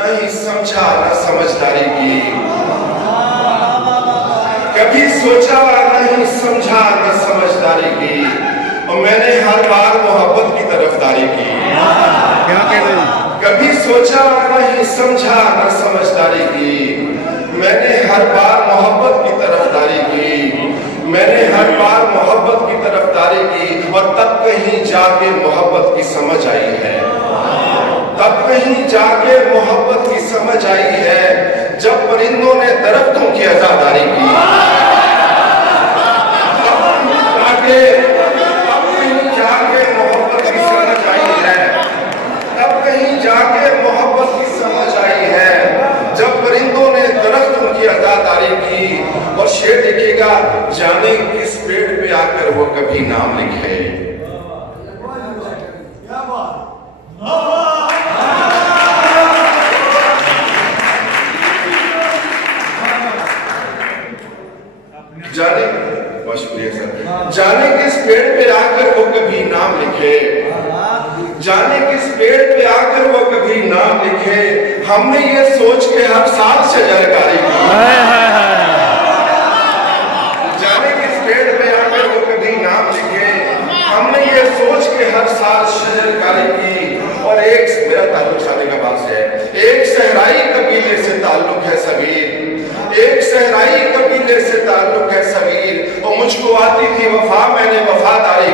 नहीं समझा न समझदारी की, कभी सोचा नहीं समझा न समझदारी की, और मैंने हर बार मोहब्बत की तरफदारी की। क्या कह रहे हैं? कभी सोचा नहीं समझा न समझदारी की, मैंने हर बार मोहब्बत की तरफदारी की, मैंने हर बार मोहब्बत की तरफदारी की, और तब कहीं जाके मोहब्बत की समझ आई है, तब कहीं जाके मोहब्बत की समझ आई है, जब परिंदों ने दरख्तों की अज़ादारी की। तब कहीं जाके मोहब्बत की समझ आई है, तब कहीं जाके मोहब्बत की समझ आई है, जब परिंदों ने दरख्तों की अज़ादारी की। और शेर देखिएगा, जाने किस पेड़ पे आकर वो कभी नाम लिखे। जाने, बहुत शुक्रिया सर। जाने किस पेड़ पे आकर वो कभी नाम लिखे, जाने किस पेड़ पे आकर वो कभी नाम लिखे, हमने ये सोच के हर साल शजरकारी की। जाने किस पेड़ पे आकर वो कभी नाम लिखे, हमने ये सोच के हर साल शजरकारी की। और एक मेरा ताल्लुक शादिकाबाद से है, एक सहराई कबीले से ताल्लुक है सबीर, एक सहराई कबीले से ताल्लुक है सबीर, और मुझको आती थी वफा, मैंने वफादारी